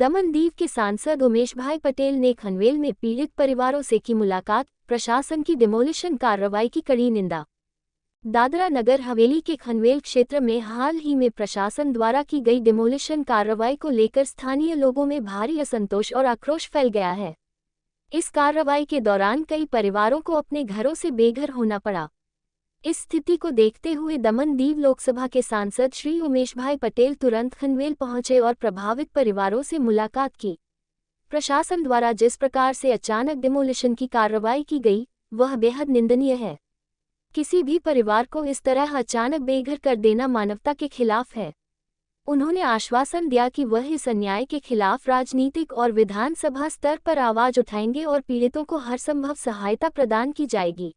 दमनदीव के सांसद उमेश भाई पटेल ने खनवेल में पीड़ित परिवारों से की मुलाकात, प्रशासन की डिमोलिशन कार्रवाई की कड़ी निंदा। दादरा नगर हवेली के खनवेल क्षेत्र में हाल ही में प्रशासन द्वारा की गई डिमोलिशन कार्रवाई को लेकर स्थानीय लोगों में भारी असंतोष और आक्रोश फैल गया है। इस कार्रवाई के दौरान कई परिवारों को अपने घरों से बेघर होना पड़ा। इस स्थिति को देखते हुए दमनदीव लोकसभा के सांसद श्री उमेश भाई पटेल तुरंत खनवेल पहुंचे और प्रभावित परिवारों से मुलाकात की। प्रशासन द्वारा जिस प्रकार से अचानक डिमोलिशन की कार्रवाई की गई, वह बेहद निंदनीय है। किसी भी परिवार को इस तरह अचानक बेघर कर देना मानवता के खिलाफ है। उन्होंने आश्वासन दिया कि वह इस अन्याय के खिलाफ राजनीतिक और विधानसभा स्तर पर आवाज उठाएंगे और पीड़ितों को हर संभव सहायता प्रदान की जाएगी।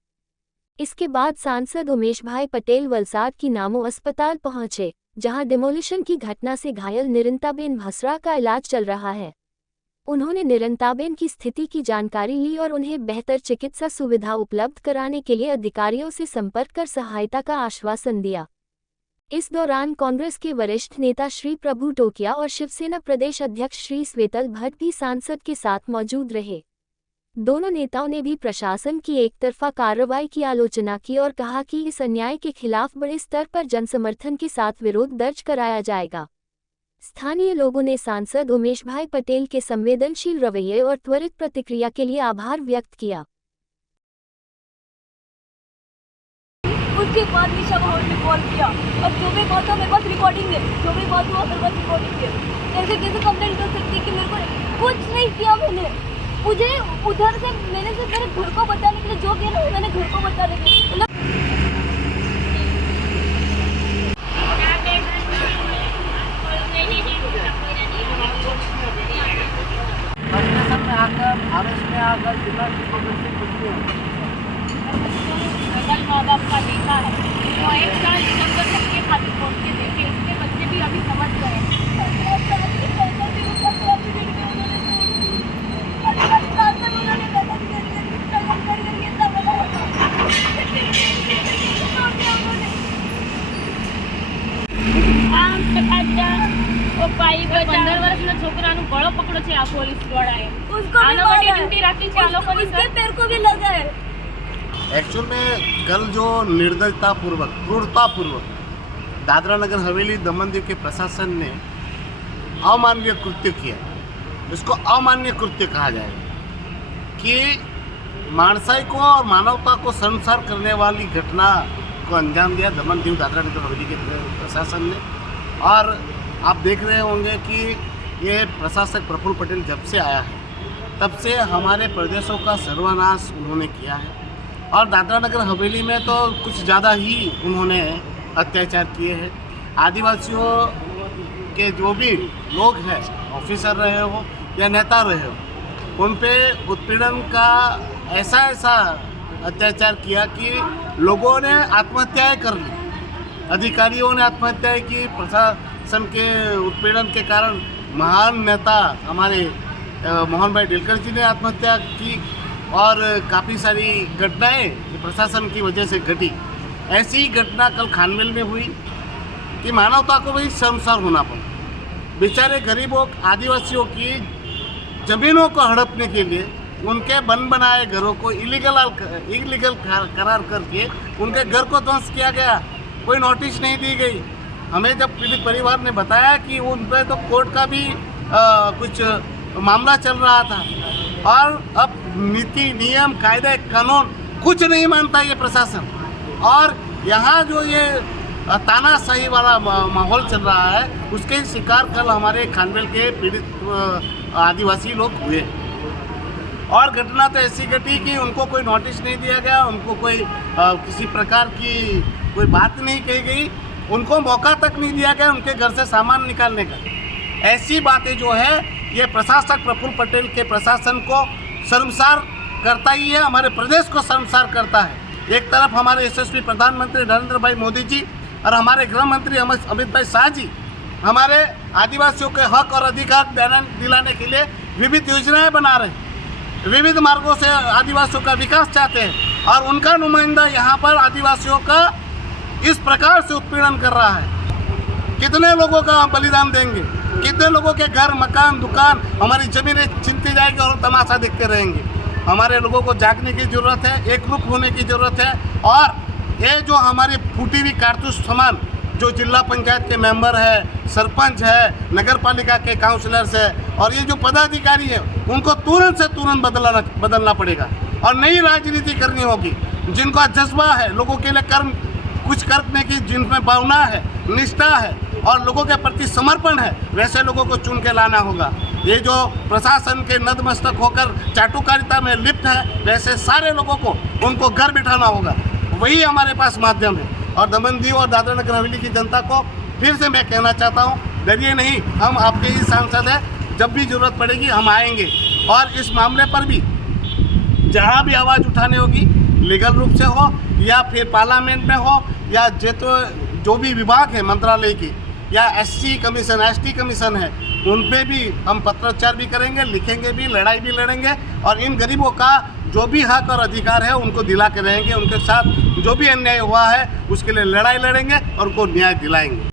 इसके बाद सांसद उमेश भाई पटेल वलसाड की नामो अस्पताल पहुंचे, जहां डिमोलिशन की घटना से घायल निरंताबेन भसरा का इलाज चल रहा है। उन्होंने निरंताबेन की स्थिति की जानकारी ली और उन्हें बेहतर चिकित्सा सुविधा उपलब्ध कराने के लिए अधिकारियों से संपर्क कर सहायता का आश्वासन दिया। इस दौरान कांग्रेस के वरिष्ठ नेता श्री प्रभु टोकिया और शिवसेना प्रदेश अध्यक्ष श्री श्वेतल भट्ट भी सांसद के साथ मौजूद रहे। दोनों नेताओं ने भी प्रशासन की एकतरफा कार्रवाई की आलोचना की और कहा कि इस अन्याय के खिलाफ बड़े स्तर पर जनसमर्थन के साथ विरोध दर्ज कराया जाएगा। स्थानीय लोगों ने सांसद उमेश भाई पटेल के संवेदनशील रवैये और त्वरित प्रतिक्रिया के लिए आभार व्यक्त किया। उसके बाद निशा भाई ने कॉल किया और जो भी बात हुआ मेरे पास रिकॉर्डिंग है, जो भी बात हुआ मेरे पास रिकॉर्डिंग है। ऐसे कैसे कंप्लेंट कर सकती कि मेरे को कुछ नहीं किया मैंने। मुझे उधर से मैंने सिर्फ मेरे घर को बचाने के लिए जो किया ना, मैंने घर को बचाने के लिए आकर जिला की कांग्रेस से कुछ नहीं अगर माँ बाप का बेटा है तो एक साल जंगल सबके खातिर पहुँच के देखे, उसके बच्चे भी अभी समझ गए। છોકરાનું ગળો પકડો છે આ પોલીસ વાળાએ, આનો માટે ડ્યુટી રાખી છે આ લોકોની, उसके पैर को भी लगा है। एक्चुअल में कल जो निर्दयतापूर्वक क्रूरतापूर्वक दादरा नगर हवेली दमनदीव के प्रशासन ने अमानवीय कृत्य किया, इसको अमान्य कृत्य कहा जाएगा कि मानसाई को और मानवता को शर्मसार करने वाली घटना को अंजाम दिया दमनदीव दादरा नगर हवेली के प्रशासन ने। और आप देख रहे होंगे कि ये प्रशासक प्रफुल्ल पटेल जब से आया है तब से हमारे प्रदेशों का सर्वनाश उन्होंने किया है। और दादरा नगर हवेली में तो कुछ ज़्यादा ही उन्होंने अत्याचार किए हैं। आदिवासियों के जो भी लोग हैं, ऑफिसर रहे हो या नेता रहे हो, उन पे उत्पीड़न का ऐसा अत्याचार किया कि लोगों ने आत्महत्याएं कर ली, अधिकारियों ने आत्महत्याएं की। प्रशासन के उत्पीड़न के कारण महान नेता हमारे मोहन भाई डेलकर जी ने आत्महत्या की और काफ़ी सारी घटनाएं प्रशासन की वजह से घटी। ऐसी ही घटना कल खानवेल में हुई कि मानवता को भी शर्मसार होना पड़ा। बेचारे गरीबों आदिवासियों की ज़मीनों को हड़पने के लिए उनके बन बनाए घरों को इलीगल करार करके उनके घर को ध्वंस किया गया, कोई नोटिस नहीं दी गई। हमें जब पीड़ित परिवार ने बताया कि उन पर तो कोर्ट का भी कुछ मामला चल रहा था और अब नीति नियम कायदे कानून कुछ नहीं मानता ये प्रशासन। और यहाँ जो ये तानाशाही वाला माहौल चल रहा है उसके शिकार कल हमारे खानवेल के पीड़ित आदिवासी लोग हुए। और घटना तो ऐसी घटी कि उनको कोई नोटिस नहीं दिया गया, उनको कोई किसी प्रकार की कोई बात नहीं कही गई, उनको मौका तक नहीं दिया गया उनके घर से सामान निकालने का। ऐसी बातें जो है ये प्रशासक प्रफुल्ल पटेल के प्रशासन को शर्मसार करता ही है, हमारे प्रदेश को शर्मसार करता है। एक तरफ हमारे यशस्वी प्रधानमंत्री नरेंद्र भाई मोदी जी और हमारे गृह मंत्री अमित भाई शाह जी हमारे आदिवासियों के हक और अधिकार दिलाने के लिए विविध योजनाएं बना रहे हैं, विविध मार्गों से आदिवासियों का विकास चाहते हैं। और उनका नुमाइंदा यहाँ पर आदिवासियों का इस प्रकार से उत्पीड़न कर रहा है। कितने लोगों का बलिदान देंगे? कितने लोगों के घर, मकान, दुकान, हमारी ज़मीनें छीनती जाएगी और तमाशा देखते रहेंगे। हमारे लोगों को जागने की ज़रूरत है, एकरूप होने की ज़रूरत है। और ये जो हमारी फूटी हुई कारतूस सामान, जो जिला पंचायत के मेंबर है, सरपंच है, नगर पालिका के काउंसलर्स है और ये जो पदाधिकारी है, उनको तुरंत से तुरंत बदलना पड़ेगा और नई राजनीति करनी होगी। जिनका जज्बा है, लोगों के लिए कुछ करने की जिनमें भावना है, निष्ठा है और लोगों के प्रति समर्पण है, वैसे लोगों को चुन के लाना होगा। ये जो प्रशासन के नतमस्तक होकर चाटुकारिता में लिप्त है, वैसे सारे लोगों को उनको घर बिठाना होगा। वही हमारे पास माध्यम है। और दमन दीव और दादरा नगर हवेली की जनता को फिर से मैं कहना चाहता हूँ, डरिए नहीं, हम आपके ही सांसद हैं, जब भी जरूरत पड़ेगी हम आएंगे। और इस मामले पर भी जहाँ भी आवाज़ उठानी होगी, लीगल रूप से हो या फिर पार्लियामेंट में हो या जो भी विभाग है मंत्रालय की, या SC कमीशन, ST कमीशन है, उन पे भी हम पत्राचार भी करेंगे, लिखेंगे भी, लड़ाई भी लड़ेंगे और इन गरीबों का जो भी हक और अधिकार है उनको दिला के रहेंगे। उनके साथ जो भी अन्याय हुआ है उसके लिए लड़ाई लड़ेंगे और उनको न्याय दिलाएंगे।